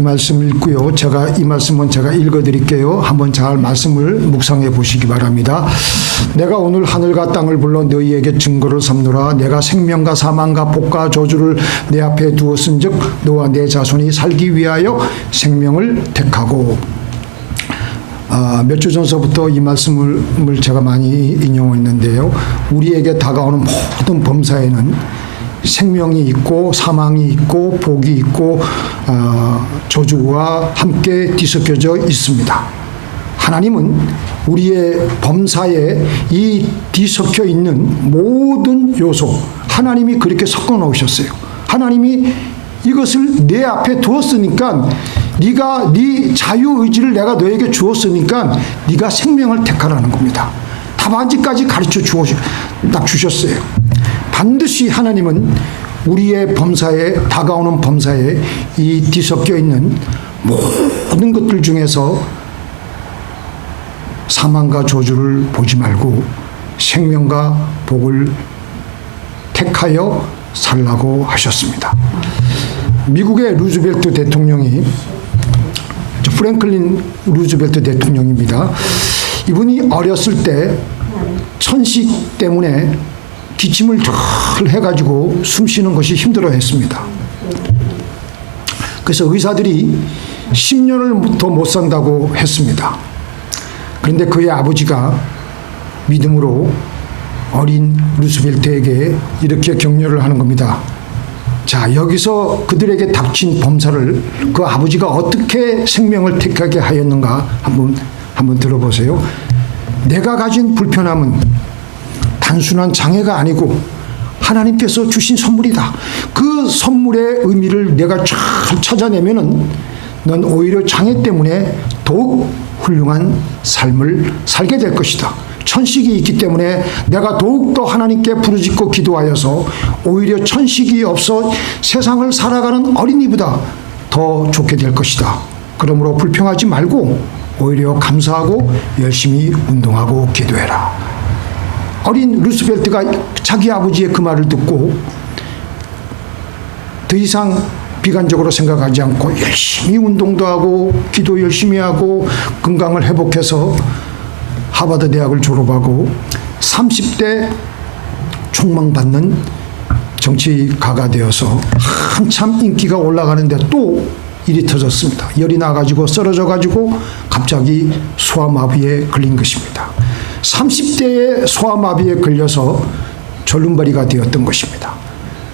이 말씀 읽고요. 이 말씀은 제가 읽어드릴게요. 한번 잘 말씀을 묵상해 보시기 바랍니다. 내가 오늘 하늘과 땅을 불러 너희에게 증거를 삼노라. 내가 생명과 사망과 복과 저주를 내 앞에 두었은즉 너와 내 자손이 살기 위하여 생명을 택하고. 몇 주 전서부터 이 말씀을 제가 많이 인용했는데요. 우리에게 다가오는 모든 범사에는 생명이 있고 사망이 있고 복이 있고 저주와 함께 뒤섞여져 있습니다. 하나님은 우리의 범사에 이 뒤섞여 있는 모든 요소, 하나님이 그렇게 섞어 놓으셨어요. 하나님이 이것을 내 앞에 두었으니까, 네가 네 자유의지를 내가 너에게 주었으니까 네가 생명을 택하라는 겁니다. 답안지까지 가르쳐 주셨어요. 반드시 하나님은 우리의 범사에, 다가오는 범사에 이 뒤섞여 있는 모든 것들 중에서 사망과 저주를 보지 말고 생명과 복을 택하여 살라고 하셨습니다. 미국의 루즈벨트 대통령이, 프랭클린 루즈벨트 대통령입니다. 이분이 어렸을 때 천식 때문에 기침을 덜 해가지고 숨 쉬는 것이 힘들어 했습니다. 그래서 의사들이 10년을 더 못 산다고 했습니다. 그런데 그의 아버지가 믿음으로 어린 루스벨트에게 이렇게 격려를 하는 겁니다. 자, 여기서 그들에게 닥친 범사를 그 아버지가 어떻게 생명을 택하게 하였는가 한번 들어보세요. 내가 가진 불편함은 단순한 장애가 아니고 하나님께서 주신 선물이다. 그 선물의 의미를 내가 잘 찾아내면은 넌 오히려 장애 때문에 더욱 훌륭한 삶을 살게 될 것이다. 천식이 있기 때문에 내가 더욱더 하나님께 부르짖고 기도하여서 오히려 천식이 없어 세상을 살아가는 어린이보다 더 좋게 될 것이다. 그러므로 불평하지 말고 오히려 감사하고 열심히 운동하고 기도해라. 어린 루스벨트가 자기 아버지의 그 말을 듣고 더 이상 비관적으로 생각하지 않고 열심히 운동도 하고 기도 열심히 하고 건강을 회복해서 하버드 대학을 졸업하고 30대 촉망받는 정치가가 되어서 한참 인기가 올라가는데 또 일이 터졌습니다. 열이 나가지고 쓰러져가지고 갑자기 소아마비에 걸린 것입니다. 30대의 소아마비에 걸려서 절름발이가 되었던 것입니다.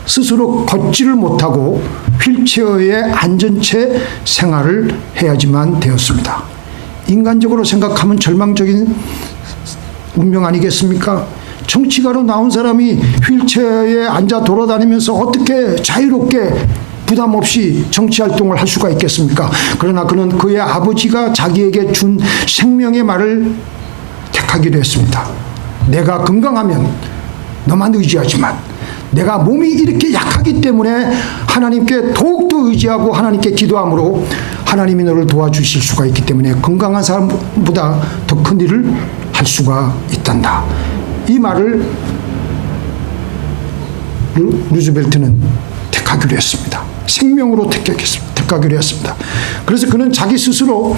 스스로 걷지를 못하고 휠체어에 앉은 채 생활을 해야지만 되었습니다. 인간적으로 생각하면 절망적인 운명 아니겠습니까? 정치가로 나온 사람이 휠체어에 앉아 돌아다니면서 어떻게 자유롭게 부담 없이 정치활동을 할 수가 있겠습니까? 그러나 그는 그의 아버지가 자기에게 준 생명의 말을 택하기로 했습니다. 내가 건강하면 너만 의지하지만 내가 몸이 이렇게 약하기 때문에 하나님께 더욱더 의지하고 하나님께 기도함으로 하나님이 너를 도와주실 수가 있기 때문에 건강한 사람보다 더 큰 일을 할 수가 있단다. 이 말을 루즈벨트는 택하기로 했습니다. 생명으로 택하기로 했습니다. 그래서 그는 자기 스스로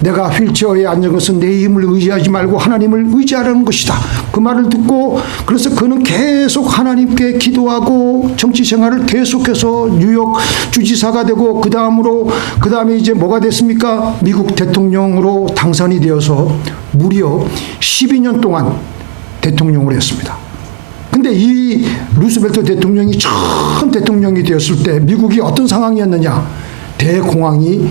내가 휠체어에 앉은 것은 내 힘을 의지하지 말고 하나님을 의지하라는 것이다. 그 말을 듣고 그래서 그는 계속 하나님께 기도하고 정치 생활을 계속해서 뉴욕 주지사가 되고 그 다음에 이제 뭐가 됐습니까? 미국 대통령으로 당선이 되어서 무려 12년 동안 대통령을 했습니다. 근데 이 루스벨트 대통령이 처음 대통령이 되었을 때 미국이 어떤 상황이었느냐? 대공황이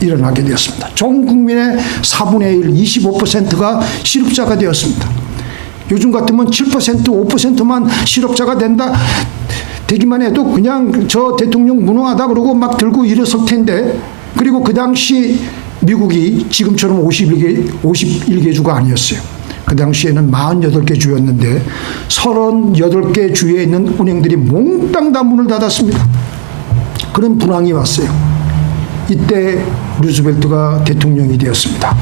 일어나게 되었습니다. 전 국민의 4분의 1, 25%가 실업자가 되었습니다. 요즘 같으면 7%, 5%만 실업자가 되기만 해도 그냥 저 대통령 무능하다 그러고 막 들고 일어설 텐데, 그리고 그 당시 미국이 지금처럼 51개 주가 아니었어요. 그 당시에는 48개 주였는데 38개 주에 있는 은행들이 몽땅 다 문을 닫았습니다. 그런 불황이 왔어요. 이때 루즈벨트가 대통령이 되었습니다.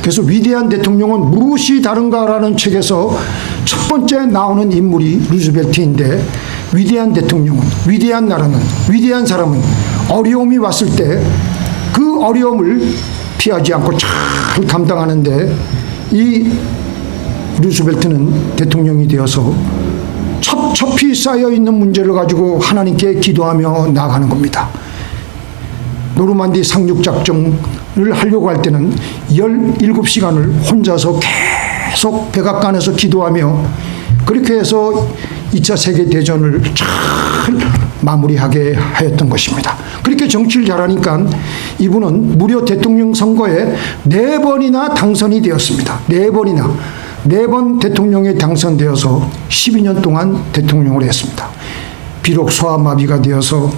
그래서 위대한 대통령은 무엇이 다른가라는 책에서 첫 번째 나오는 인물이 루즈벨트인데 위대한 대통령은, 위대한 나라는, 위대한 사람은 어려움이 왔을 때 그 어려움을 피하지 않고 잘 감당하는데, 이 루스벨트는 대통령이 되어서 첩첩이 쌓여있는 문제를 가지고 하나님께 기도하며 나아가는 겁니다. 노르만디 상륙작전을 하려고 할 때는 17시간을 혼자서 계속 백악관에서 기도하며 그렇게 해서 2차 세계대전을 잘 마무리하게 하였던 것입니다. 그렇게 정치를 잘하니까 이분은 무려 대통령 선거에 4번이나 당선이 되었습니다. 4번이나. 4번 대통령에 당선되어서 12년 동안 대통령을 했습니다. 비록 소아마비가 되어서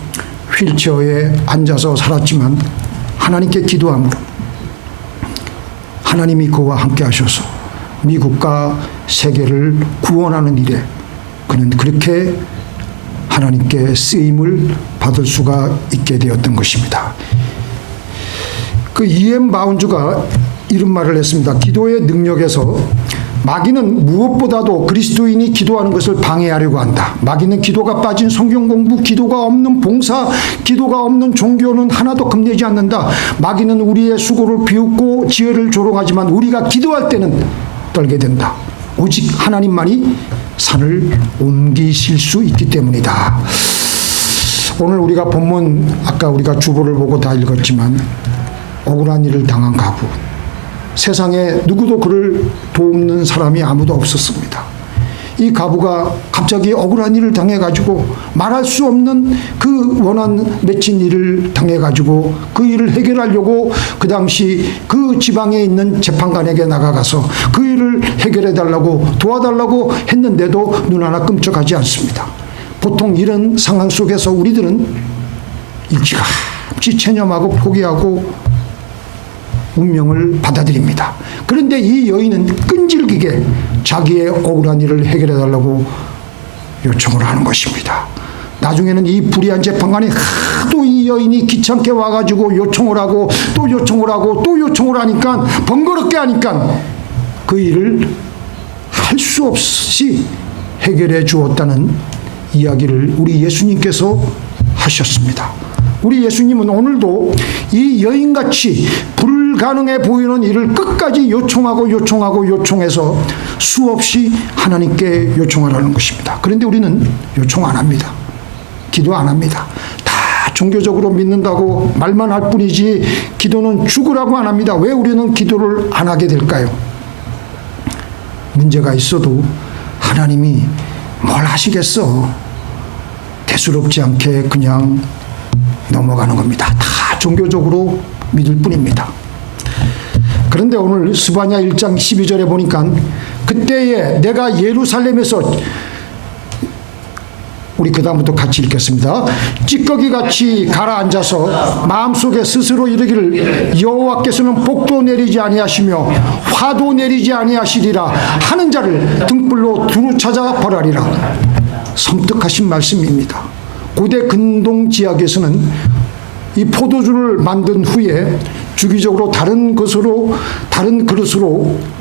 휠체어에 앉아서 살았지만 하나님께 기도함으로 하나님이 그와 함께 하셔서 미국과 세계를 구원하는 일에 그는 그렇게 하나님께 쓰임을 받을 수가 있게 되었던 것입니다. 그 E.M. 바운즈가 이런 말을 했습니다. 기도의 능력에서 마귀는 무엇보다도 그리스도인이 기도하는 것을 방해하려고 한다. 마귀는 기도가 빠진 성경 공부, 기도가 없는 봉사, 기도가 없는 종교는 하나도 겁내지 않는다. 마귀는 우리의 수고를 비웃고 지혜를 조롱하지만 우리가 기도할 때는 떨게 된다. 오직 하나님만이 산을 옮기실 수 있기 때문이다. 오늘 우리가 본문, 아까 우리가 주보를 보고 다 읽었지만 억울한 일을 당한 가부, 세상에 누구도 그를 돕는 사람이 아무도 없었습니다. 이 가부가 갑자기 억울한 일을 당해가지고 말할 수 없는 그 원한 맺힌 일을 당해가지고 그 일을 해결하려고 그 당시 그 지방에 있는 재판관에게 나가가서 그 일을 해결해달라고 도와달라고 했는데도 눈 하나 끔찍하지 않습니다. 보통 이런 상황 속에서 우리들은 일찌감치 체념하고 포기하고 운명을 받아들입니다. 그런데 이 여인은 끈질기게 자기의 억울한 일을 해결해달라고 요청을 하는 것입니다. 나중에는 이 불의한 재판관이 하도 이 여인이 귀찮게 와가지고 요청을 하고 또 요청을 하고 또 요청을 하니까 번거롭게 하니까 그 일을 할 수 없이 해결해 주었다는 이야기를 우리 예수님께서 하셨습니다. 우리 예수님은 오늘도 이 여인같이 불가능해 보이는 일을 끝까지 요청해서 수없이 하나님께 요청하라는 것입니다. 그런데 우리는 요청 안 합니다. 기도 안 합니다. 다 종교적으로 믿는다고 말만 할 뿐이지 기도는 죽으라고 안 합니다. 왜 우리는 기도를 안 하게 될까요? 문제가 있어도 하나님이 뭘 하시겠어? 대수롭지 않게 그냥 넘어가는 겁니다. 다 종교적으로 믿을 뿐입니다. 그런데 오늘 스바냐 1장 12절에 보니까 그때에 내가 예루살렘에서, 우리 그 다음부터 같이 읽겠습니다. 찌꺼기같이 가라앉아서 마음속에 스스로 이르기를 여호와께서는 복도 내리지 아니하시며 화도 내리지 아니하시리라 하는 자를 등불로 두루 찾아 벌하리라. 섬뜩하신 말씀입니다. 고대 근동 지역에서는 이 포도주를 만든 후에 주기적으로 다른 그릇으로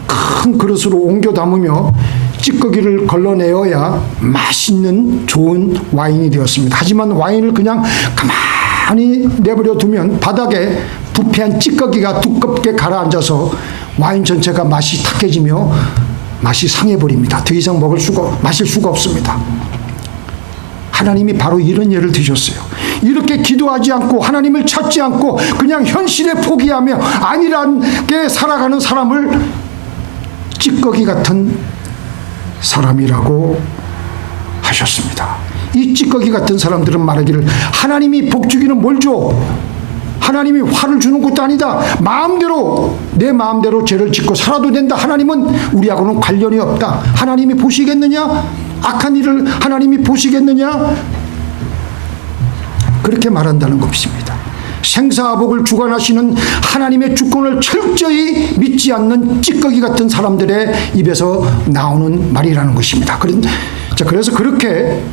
큰 그릇으로 옮겨 담으며 찌꺼기를 걸러내어야 맛있는 좋은 와인이 되었습니다. 하지만 와인을 그냥 가만히 내버려 두면 바닥에 부패한 찌꺼기가 두껍게 가라앉아서 와인 전체가 맛이 탁해지며 맛이 상해버립니다. 더 이상 마실 수가 없습니다. 하나님이 바로 이런 예를 드셨어요. 이렇게 기도하지 않고 하나님을 찾지 않고 그냥 현실에 포기하며 안일하게 살아가는 사람을 찌꺼기 같은 사람이라고 하셨습니다. 이 찌꺼기 같은 사람들은 말하기를 하나님이 복 주기는 뭘 줘? 하나님이 화를 주는 것도 아니다. 내 마음대로 죄를 짓고 살아도 된다. 하나님은 우리하고는 관련이 없다. 하나님이 보시겠느냐? 악한 일을 하나님이 보시겠느냐? 그렇게 말한다는 것입니다. 생사복을 주관하시는 하나님의 주권을 철저히 믿지 않는 찌꺼기 같은 사람들의 입에서 나오는 말이라는 것입니다. 그래서 그렇게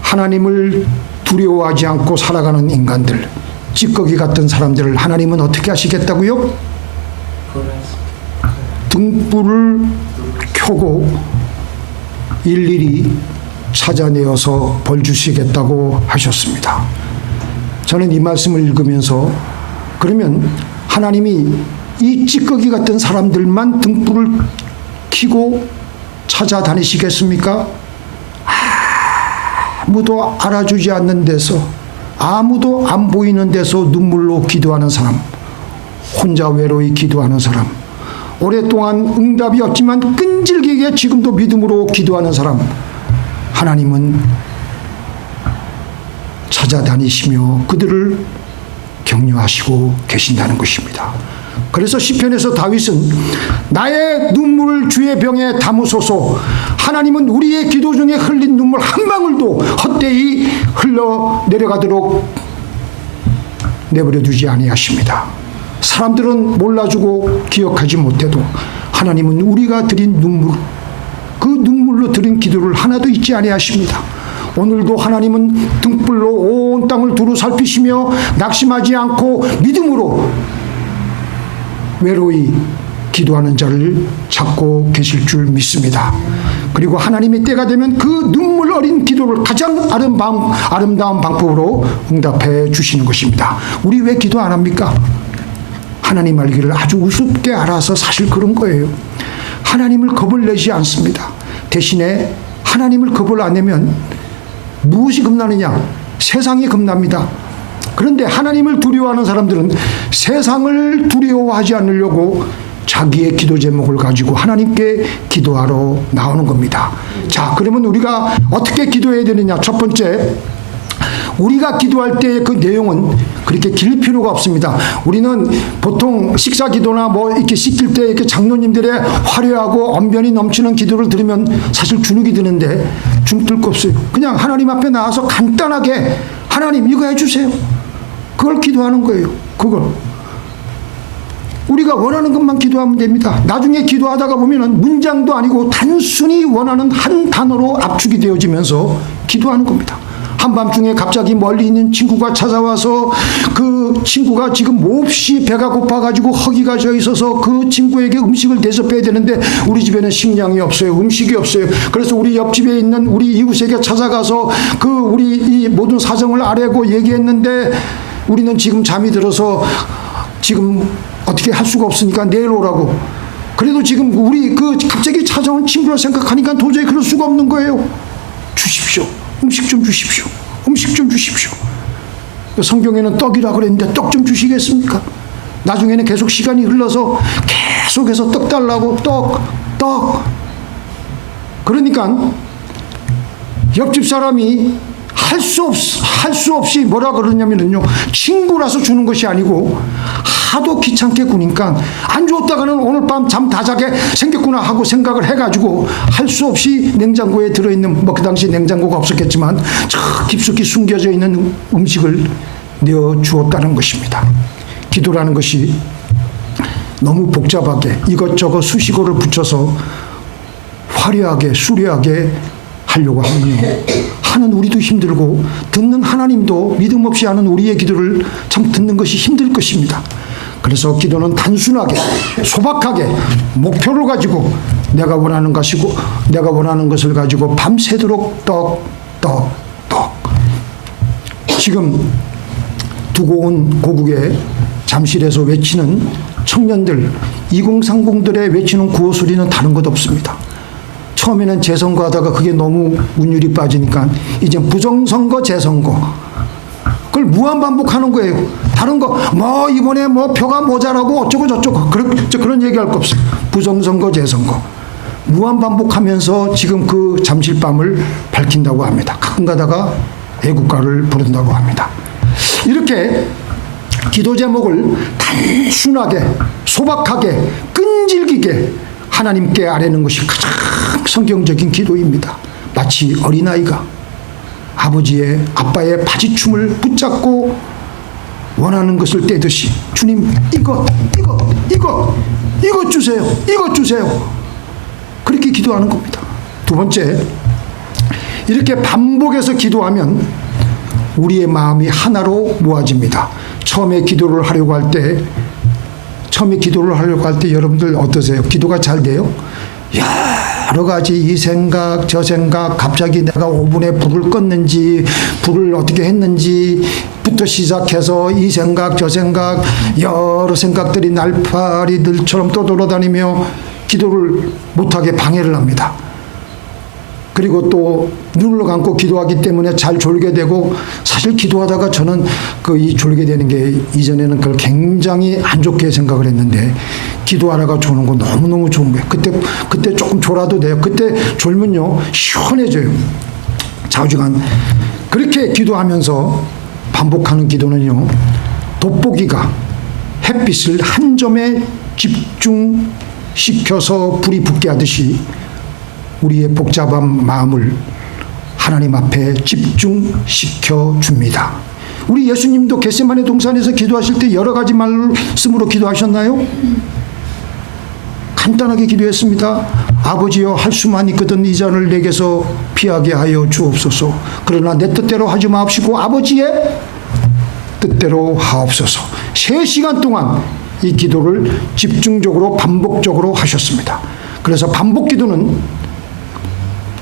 하나님을 두려워하지 않고 살아가는 인간들, 찌꺼기 같은 사람들을 하나님은 어떻게 하시겠다고요? 등불을 켜고 일일이 찾아내어서 벌 주시겠다고 하셨습니다. 저는 이 말씀을 읽으면서 그러면 하나님이 이 찌꺼기 같은 사람들만 등불을 켜고 찾아다니시겠습니까? 아무도 알아주지 않는 데서, 아무도 안 보이는 데서 눈물로 기도하는 사람, 혼자 외로이 기도하는 사람, 오랫동안 응답이 없지만 끈질기게 지금도 믿음으로 기도하는 사람, 하나님은 찾아다니시며 그들을 격려하시고 계신다는 것입니다. 그래서 시편에서 다윗은 나의 눈물을 주의 병에 담으소서. 하나님은 우리의 기도 중에 흘린 눈물 한 방울도 헛되이 흘러 내려가도록 내버려 두지 아니하십니다. 사람들은 몰라주고 기억하지 못해도 하나님은 우리가 드린 눈물, 그 눈물로 드린 기도를 하나도 잊지 아니하십니다. 오늘도 하나님은 등불로 온 땅을 두루 살피시며 낙심하지 않고 믿음으로 외로이 기도하는 자를 찾고 계실 줄 믿습니다. 그리고 하나님의 때가 되면 그 눈물 어린 기도를 가장 아름다운 방법으로 응답해 주시는 것입니다. 우리 왜 기도 안 합니까? 하나님 알기를 아주 우습게 알아서 사실 그런 거예요. 하나님을 겁을 내지 않습니다. 대신에 하나님을 겁을 안 내면 무엇이 겁나느냐? 세상이 겁납니다. 그런데 하나님을 두려워하는 사람들은 세상을 두려워하지 않으려고 자기의 기도 제목을 가지고 하나님께 기도하러 나오는 겁니다. 자, 그러면 우리가 어떻게 기도해야 되느냐? 첫 번째, 우리가 기도할 때 그 내용은 그렇게 길 필요가 없습니다. 우리는 보통 식사 기도나 뭐 이렇게 씻길 때 이렇게 장로님들의 화려하고 언변이 넘치는 기도를 들으면 사실 주눅이 드는데 주눅 들 거 없어요. 그냥 하나님 앞에 나와서 간단하게 하나님 이거 해주세요. 그걸 기도하는 거예요. 그걸. 우리가 원하는 것만 기도하면 됩니다. 나중에 기도하다가 보면은 문장도 아니고 단순히 원하는 한 단어로 압축이 되어지면서 기도하는 겁니다. 한밤중에 갑자기 멀리 있는 친구가 찾아와서 그 친구가 지금 몹시 배가 고파가지고 허기가 져 있어서 그 친구에게 음식을 대접해야 되는데 우리 집에는 식량이 없어요. 음식이 없어요. 그래서 우리 옆집에 있는 우리 이웃에게 찾아가서 그 우리 이 모든 사정을 아뢰고 얘기했는데 우리는 지금 잠이 들어서 지금 어떻게 할 수가 없으니까 내일 오라고. 그래도 지금 우리 그 갑자기 찾아온 친구를 생각하니까 도저히 그럴 수가 없는 거예요. 주십시오. 음식 좀 주십시오. 음식 좀 주십시오. 성경에는 떡이라 그랬는데 떡 좀 주시겠습니까? 나중에는 계속 시간이 흘러서 계속해서 떡 달라고 떡. 그러니까 옆집 사람이 할 수 없이 뭐라 그러냐면요. 친구라서 주는 것이 아니고 하도 귀찮게 구니까 안 줬다가는 오늘 밤 잠 다 자게 생겼구나 하고 생각을 해가지고 할 수 없이 냉장고에 들어있는 뭐 그 당시 냉장고가 없었겠지만 저 깊숙이 숨겨져 있는 음식을 내어 주었다는 것입니다. 기도라는 것이 너무 복잡하게 이것저것 수식어를 붙여서 화려하게 수려하게 하려고 하는 우리도 힘들고 듣는 하나님도 믿음 없이 하는 우리의 기도를 참 듣는 것이 힘들 것입니다. 그래서 기도는 단순하게 소박하게 목표를 가지고 내가 원하는 것을 가지고 밤새도록 떡. 지금 두고 온 고국에 잠실에서 외치는 청년들 2030들의 외치는 구호 소리는 다른 것 없습니다. 처음에는 재선거 하다가 그게 너무 운율이 빠지니까 이제 부정선거 재선거 그걸 무한 반복하는 거예요. 다른 거 뭐 이번에 뭐 표가 모자라고 어쩌고 저쩌고 그런 얘기할 거 없어요. 부정선거 재선거 무한 반복하면서 지금 그 잠실밤을 밝힌다고 합니다. 가끔 가다가 애국가를 부른다고 합니다. 이렇게 기도 제목을 단순하게 소박하게 끈질기게 하나님께 아뢰는 것이 가장 성경적인 기도입니다. 마치 어린아이가 아빠의 바지춤을 붙잡고 원하는 것을 떼듯이 주님 이거 주세요. 그렇게 기도하는 겁니다. 두 번째, 이렇게 반복해서 기도하면 우리의 마음이 하나로 모아집니다. 처음에 기도를 하려고 할 때 여러분들 어떠세요? 기도가 잘 돼요? 야, 여러 가지 이 생각 저 생각, 갑자기 내가 오븐에 불을 껐는지 불을 어떻게 했는지부터 시작해서 이 생각 저 생각 여러 생각들이 날파리들처럼 떠돌아다니며 기도를 못하게 방해를 합니다. 그리고 또 눈을 감고 기도하기 때문에 잘 졸게 되고, 사실 기도하다가 저는 이 졸게 되는 게 이전에는 그걸 굉장히 안 좋게 생각을 했는데, 기도하다가 조는 거 너무너무 좋은 거예요. 그때 조금 졸아도 돼요. 그때 졸면요 시원해져요. 좌우지간. 그렇게 기도하면서 반복하는 기도는요, 돋보기가 햇빛을 한 점에 집중시켜서 불이 붙게 하듯이 우리의 복잡한 마음을 하나님 앞에 집중시켜 줍니다. 우리 예수님도 겟세마네 동산에서 기도하실 때 여러 가지 말씀으로 기도하셨나요? 간단하게 기도했습니다. 아버지여, 할 수만 있거든 이 잔을 내게서 피하게 하여 주옵소서. 그러나 내 뜻대로 하지 마옵시고 아버지의 뜻대로 하옵소서. 3시간 동안 이 기도를 집중적으로 반복적으로 하셨습니다. 그래서 반복 기도는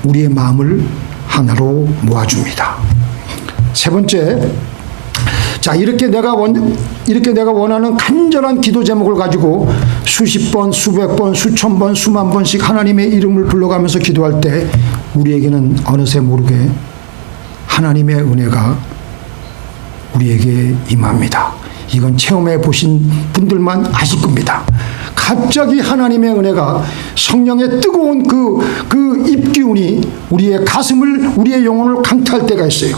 우리의 마음을 하나로 모아줍니다. 세 번째, 자, 이렇게 내가 원하는 간절한 기도 제목을 가지고 수십 번, 수백 번, 수천 번, 수만 번씩 하나님의 이름을 불러가면서 기도할 때 우리에게는 어느새 모르게 하나님의 은혜가 우리에게 임합니다. 이건 체험해 보신 분들만 아실 겁니다. 갑자기 하나님의 은혜가, 성령의 뜨거운 그 입기운이 우리의 가슴을, 우리의 영혼을 강타할 때가 있어요.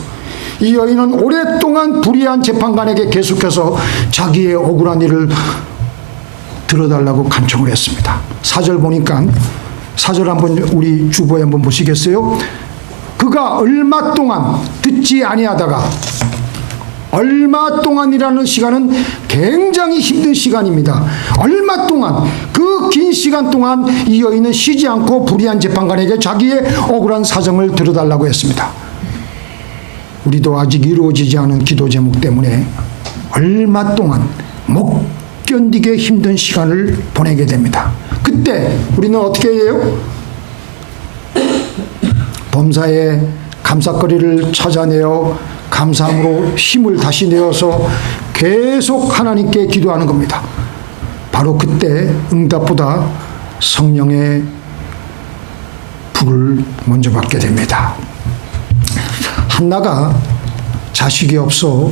이 여인은 오랫동안 불의한 재판관에게 계속해서 자기의 억울한 일을 들어달라고 간청을 했습니다. 4절 보니까, 4절 한번 우리 주보에 한번 보시겠어요? 그가 얼마 동안 듣지 아니하다가, 얼마 동안이라는 시간은 굉장히 힘든 시간입니다. 얼마 동안, 그 긴 시간 동안 이 여인은 쉬지 않고 불의한 재판관에게 자기의 억울한 사정을 들어달라고 했습니다. 우리도 아직 이루어지지 않은 기도 제목 때문에 얼마 동안 못 견디게 힘든 시간을 보내게 됩니다. 그때 우리는 어떻게 해요? 범사의 감사거리를 찾아내어 감사함으로 힘을 다시 내어서 계속 하나님께 기도하는 겁니다. 바로 그때 응답보다 성령의 불을 먼저 받게 됩니다. 한나가 자식이 없어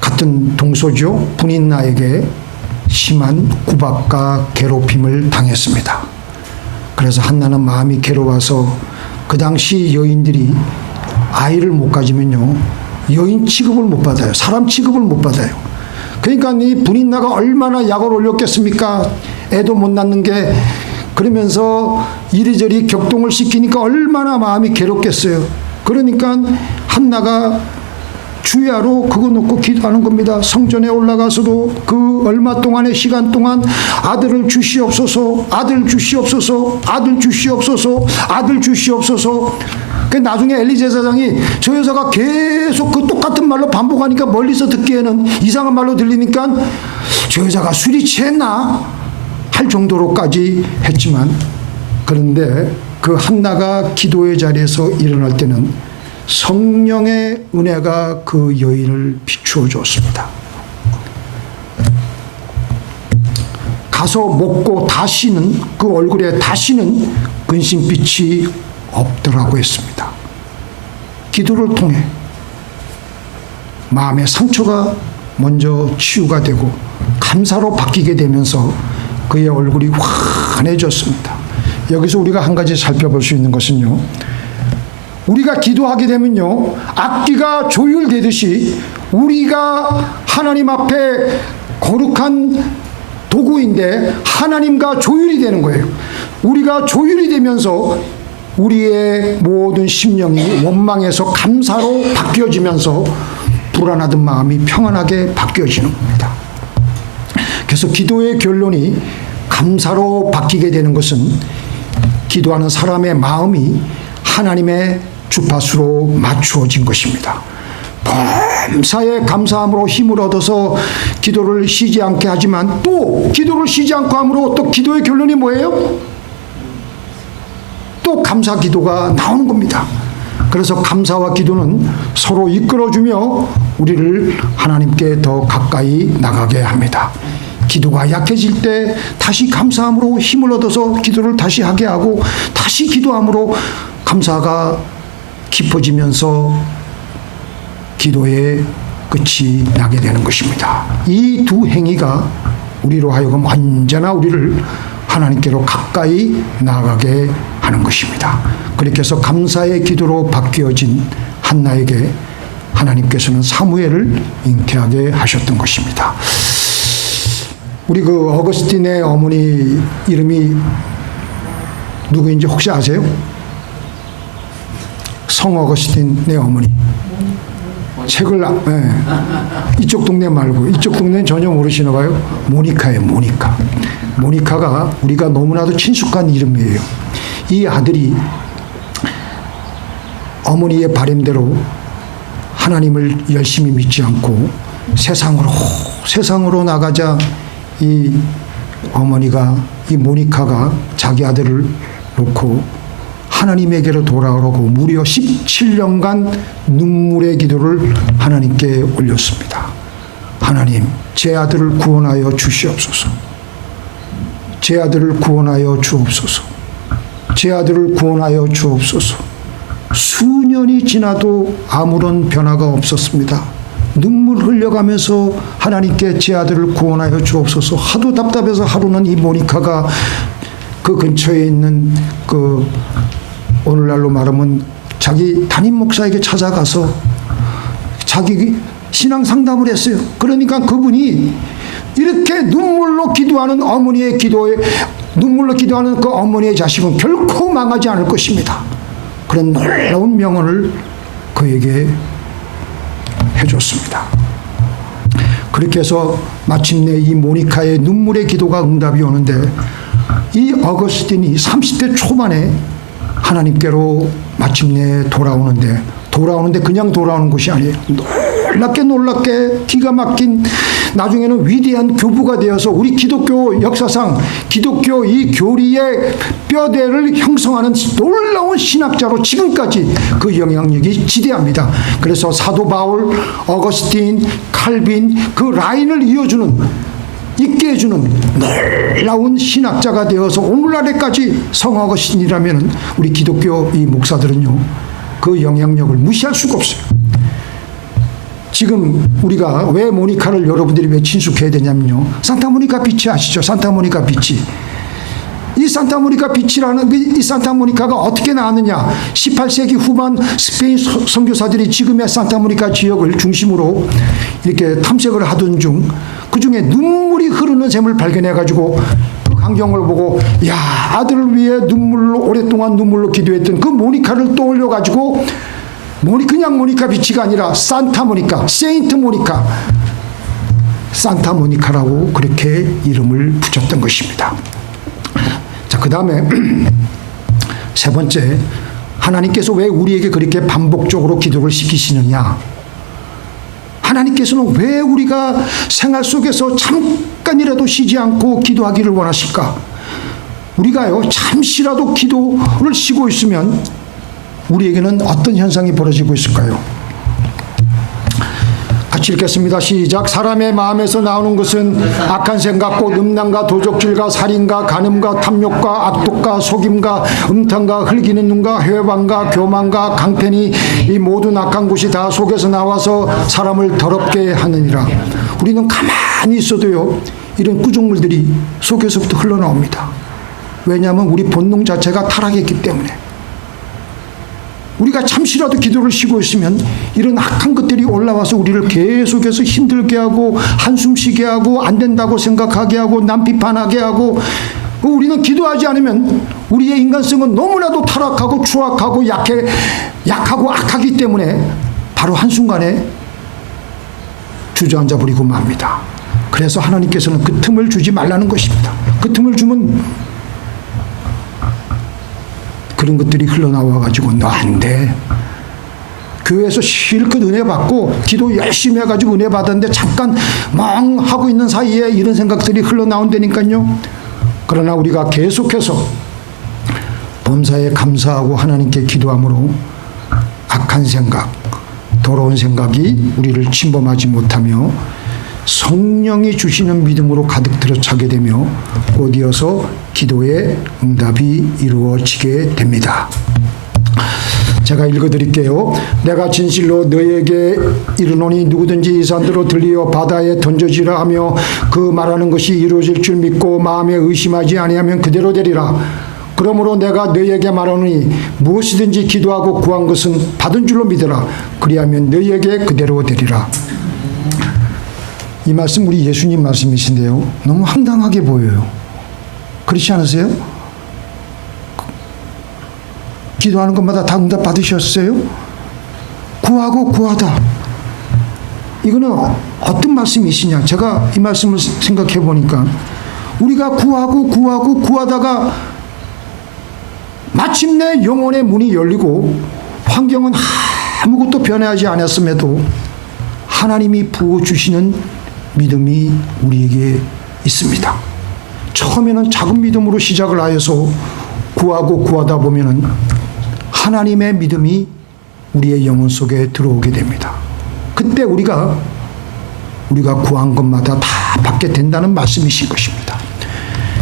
같은 동서죠, 분인나에게 심한 구박과 괴롭힘을 당했습니다. 그래서 한나는 마음이 괴로워서, 그 당시 여인들이 아이를 못 가지면요 여인 취급을 못 받아요. 사람 취급을 못 받아요. 그러니까 이 분인나가 얼마나 약을 올렸겠습니까? 애도 못 낳는 게. 그러면서 이리저리 격동을 시키니까 얼마나 마음이 괴롭겠어요. 그러니까 한나가 주야로 그거 놓고 기도하는 겁니다. 성전에 올라가서도 그 얼마 동안의 시간 동안 아들을 주시옵소서, 아들 주시옵소서, 아들 주시옵소서, 아들 주시옵소서. 그 나중에 엘리 제사장이 저 여자가 계속 그 똑같은 말로 반복하니까 멀리서 듣기에는 이상한 말로 들리니까 저 여자가 술이 취했나 할 정도로까지 했지만, 그런데 그 한나가 기도의 자리에서 일어날 때는 성령의 은혜가 그 여인을 비추어 줬습니다. 가서 먹고 다시는, 그 얼굴에 다시는 근심빛이 없더라고 했습니다. 기도를 통해 마음의 상처가 먼저 치유가 되고 감사로 바뀌게 되면서 그의 얼굴이 환해졌습니다. 여기서 우리가 한 가지 살펴볼 수 있는 것은요, 우리가 기도하게 되면요 악기가 조율되듯이 우리가 하나님 앞에 거룩한 도구인데 하나님과 조율이 되는 거예요. 우리가 조율이 되면서 우리의 모든 심령이 원망에서 감사로 바뀌어지면서 불안하던 마음이 평안하게 바뀌어지는 겁니다. 그래서 기도의 결론이 감사로 바뀌게 되는 것은 기도하는 사람의 마음이 하나님의 주파수로 맞추어진 것입니다. 범사에 감사함으로 힘을 얻어서 기도를 쉬지 않게 하지만 또 기도를 쉬지 않고 함으로 또 기도의 결론이 뭐예요? 또 감사 기도가 나오는 겁니다. 그래서 감사와 기도는 서로 이끌어주며 우리를 하나님께 더 가까이 나가게 합니다. 기도가 약해질 때 다시 감사함으로 힘을 얻어서 기도를 다시 하게 하고 다시 기도함으로 감사가 깊어지면서 기도의 끝이 나게 되는 것입니다. 이 두 행위가 우리로 하여금 언제나 우리를 하나님께로 가까이 나아가게 하는 것입니다. 그렇게 해서 감사의 기도로 바뀌어진 한나에게 하나님께서는 사무엘을 잉태하게 하셨던 것입니다. 우리 그 어거스틴의 어머니 이름이 누구인지 혹시 아세요? 성 어거스틴의 어머니. 책을 이쪽 동네 말고 이쪽 동네는 전혀 모르시나 봐요. 모니카예요. 모니카. 모니카가 우리가 너무나도 친숙한 이름이에요. 이 아들이 어머니의 바람대로 하나님을 열심히 믿지 않고 세상으로 나가자 이 어머니가 이 모니카가 자기 아들을 놓고 하나님에게로 돌아오라고 무려 17년간 눈물의 기도를 하나님께 올렸습니다. 하나님, 제 아들을 구원하여 주시옵소서. 제 아들을 구원하여 주옵소서. 제 아들을 구원하여 주옵소서. 수년이 지나도 아무런 변화가 없었습니다. 눈물 흘려가면서 하나님께 제 아들을 구원하여 주옵소서. 하도 답답해서 하루는 이 모니카가 그 근처에 있는 그 오늘날로 말하면 자기 담임 목사에게 찾아가서 자기 신앙 상담을 했어요. 그러니까 그분이 이렇게 눈물로 기도하는 어머니의 기도에 눈물로 기도하는 그 어머니의 자식은 결코 망하지 않을 것입니다. 그런 놀라운 명언을 그에게 해줬습니다. 그렇게 해서 마침내 이 모니카의 눈물의 기도가 응답이 오는데 이 어거스틴이 30대 초반에 하나님께로 마침내 돌아오는데 그냥 돌아오는 것이 아니에요. 놀랍게 기가 막힌 나중에는 위대한 교부가 되어서 우리 기독교 역사상 기독교 이 교리의 뼈대를 형성하는 놀라운 신학자로 지금까지 그 영향력이 지대합니다. 그래서 사도 바울, 어거스틴, 칼빈 그 라인을 있게 해주는 놀라운 신학자가 되어서 오늘날에까지 성 어거스틴이라면 우리 기독교 이 목사들은요 그 영향력을 무시할 수가 없어요. 지금 우리가 왜 모니카를 여러분들이 왜 친숙해야 되냐면요, 산타모니카 비치 아시죠? 산타모니카 비치. 이 산타모니카 비치라는 이 산타모니카가 어떻게 나왔느냐? 18세기 후반 스페인 선교사들이 지금의 산타모니카 지역을 중심으로 이렇게 탐색을 하던 중 그중에 눈물이 흐르는 샘을 발견해가지고 그 광경을 보고 야, 아들을 위해 오랫동안 눈물로 기도했던 그 모니카를 떠올려가지고 그냥 모니카 비치가 아니라 산타모니카, 세인트 모니카, 산타모니카라고 그렇게 이름을 붙였던 것입니다. 자, 그 다음에 세 번째, 하나님께서 왜 우리에게 그렇게 반복적으로 기도를 시키시느냐? 하나님께서는 왜 우리가 생활 속에서 잠깐이라도 쉬지 않고 기도하기를 원하실까? 우리가요, 잠시라도 기도를 쉬고 있으면 우리에게는 어떤 현상이 벌어지고 있을까요? 같이 읽겠습니다. 시작. 사람의 마음에서 나오는 것은 악한 생각 곧 음란과 도적질과 살인과 간음과 탐욕과 악독과 속임과 음탕과 흘기는 눈과 회방과 교만과 강편이 이 모든 악한 것이 다 속에서 나와서 사람을 더럽게 하느니라. 우리는 가만히 있어도요 이런 구조물들이 속에서부터 흘러나옵니다. 왜냐하면 우리 본능 자체가 타락했기 때문에. 우리가 잠시라도 기도를 쉬고 있으면 이런 악한 것들이 올라와서 우리를 계속해서 힘들게 하고 한숨 쉬게 하고 안 된다고 생각하게 하고 남 비판하게 하고, 우리는 기도하지 않으면 우리의 인간성은 너무나도 타락하고 추악하고 약하고 악하기 때문에 바로 한순간에 주저앉아 버리고 맙니다. 그래서 하나님께서는 그 틈을 주지 말라는 것입니다. 그 틈을 주면 그런 것들이 흘러나와가지고 너 안 돼. 교회에서 실컷 은혜 받고 기도 열심히 해가지고 은혜 받았는데 잠깐 멍하고 있는 사이에 이런 생각들이 흘러나온다니까요. 그러나 우리가 계속해서 범사에 감사하고 하나님께 기도함으로 악한 생각, 더러운 생각이 우리를 침범하지 못하며 성령이 주시는 믿음으로 가득 들어차게 되며 곧이어서 기도의 응답이 이루어지게 됩니다. 제가 읽어드릴게요. 내가 진실로 너에게 이르노니 누구든지 이 산대로 들리어 바다에 던져지라 하며 그 말하는 것이 이루어질 줄 믿고 마음에 의심하지 아니하면 그대로 되리라. 그러므로 내가 너희에게 말하노니 무엇이든지 기도하고 구한 것은 받은 줄로 믿으라. 그리하면 너희에게 그대로 되리라. 이 말씀 우리 예수님 말씀이신데요. 너무 황당하게 보여요. 그렇지 않으세요? 기도하는 것마다 다 응답 받으셨어요? 구하고 구하다. 이거는 어떤 말씀이시냐? 제가 이 말씀을 생각해 보니까 우리가 구하고 구하고 구하다가 마침내 영혼의 문이 열리고 환경은 아무것도 변하지 않았음에도 하나님이 부어주시는 믿음이 우리에게 있습니다. 처음에는 작은 믿음으로 시작을 하여서 구하고 구하다 보면은 하나님의 믿음이 우리의 영혼 속에 들어오게 됩니다. 그때 우리가 구한 것마다 다 받게 된다는 말씀이신 것입니다.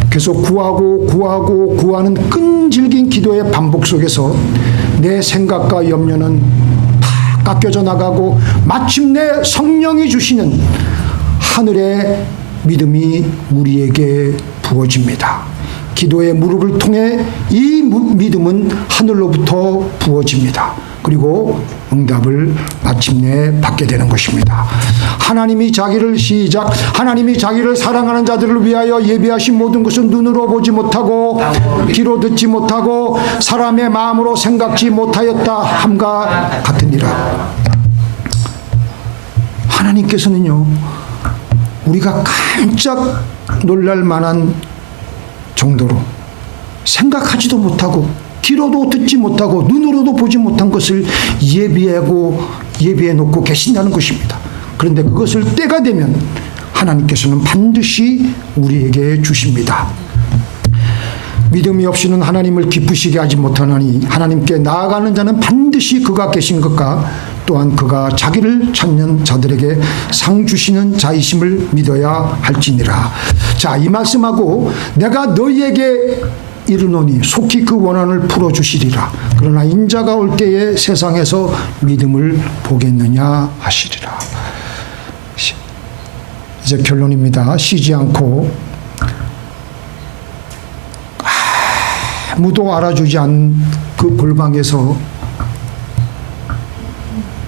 그래서 구하고 구하는 끈질긴 기도의 반복 속에서 내 생각과 염려는 다 깎여져 나가고 마침내 성령이 주시는 하늘의 믿음이 우리에게 부어집니다. 기도의 무릎을 통해 이 믿음은 하늘로부터 부어집니다. 그리고 응답을 마침내 받게 되는 것입니다. 하나님이 자기를 사랑하는 자들을 위하여 예비하신 모든 것은 눈으로 보지 못하고 귀로 듣지 못하고 사람의 마음으로 생각지 못하였다 함과 같으니라. 하나님께서는요, 우리가 깜짝 놀랄 만한 정도로 생각하지도 못하고 귀로도 듣지 못하고 눈으로도 보지 못한 것을 예비해 놓고 계신다는 것입니다. 그런데 그것을 때가 되면 하나님께서는 반드시 우리에게 주십니다. 믿음이 없이는 하나님을 기쁘시게 하지 못하나니 하나님께 나아가는 자는 반드시 그가 계신 것과 또한 그가 자기를 찾는 자들에게 상 주시는 자이심을 믿어야 할지니라. 자, 이 말씀하고 내가 너희에게 이르노니 속히 그 원한을 풀어주시리라. 그러나 인자가 올 때에 세상에서 믿음을 보겠느냐 하시리라. 이제 결론입니다. 쉬지 않고 아무도 알아주지 않은 그 골방에서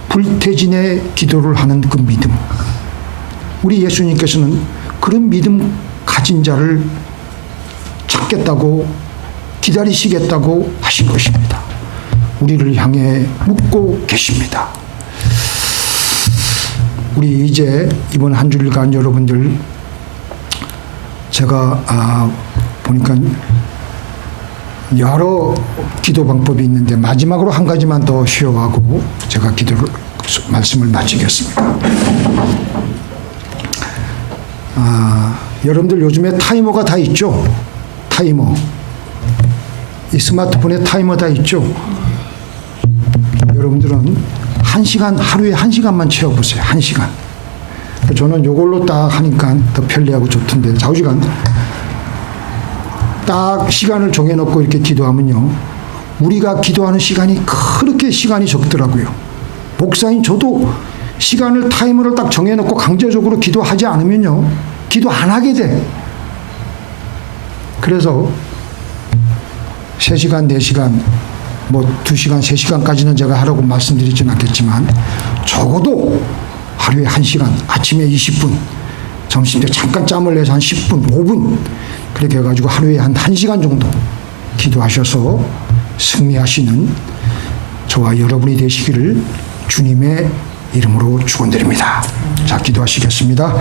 불태진의 기도를 하는 그 믿음. 우리 예수님께서는 그런 믿음 가진 자를 찾겠다고 기다리시겠다고 하신 것입니다. 우리를 향해 묻고 계십니다. 우리 이제 이번 한 주일간 여러분들 제가 보니까 여러 기도 방법이 있는데 마지막으로 한 가지만 더 쉬어가고 제가 말씀을 마치겠습니다. 여러분들 요즘에 타이머가 다 있죠? 타이머. 이 스마트폰에 타이머 다 있죠? 여러분들은 하루에 1시간만 채워보세요. 1시간. 저는 이걸로 딱 하니까 더 편리하고 좋던데 좌우지간 딱 시간을 정해놓고 이렇게 기도하면요, 우리가 기도하는 시간이 그렇게 시간이 적더라고요. 목사인 저도 시간을 타이머를 딱 정해놓고 강제적으로 기도하지 않으면요, 기도 안 하게 돼. 그래서 3시간, 4시간, 2시간, 3시간까지는 제가 하라고 말씀드리진 않겠지만 적어도 하루에 1시간, 아침에 20분, 점심때 잠깐 짬을 내서 한 10분, 5분 그렇게 해가지고 하루에 한 1시간 정도 기도하셔서 승리하시는 저와 여러분이 되시기를 주님의 이름으로 축원드립니다. 자, 기도하시겠습니다.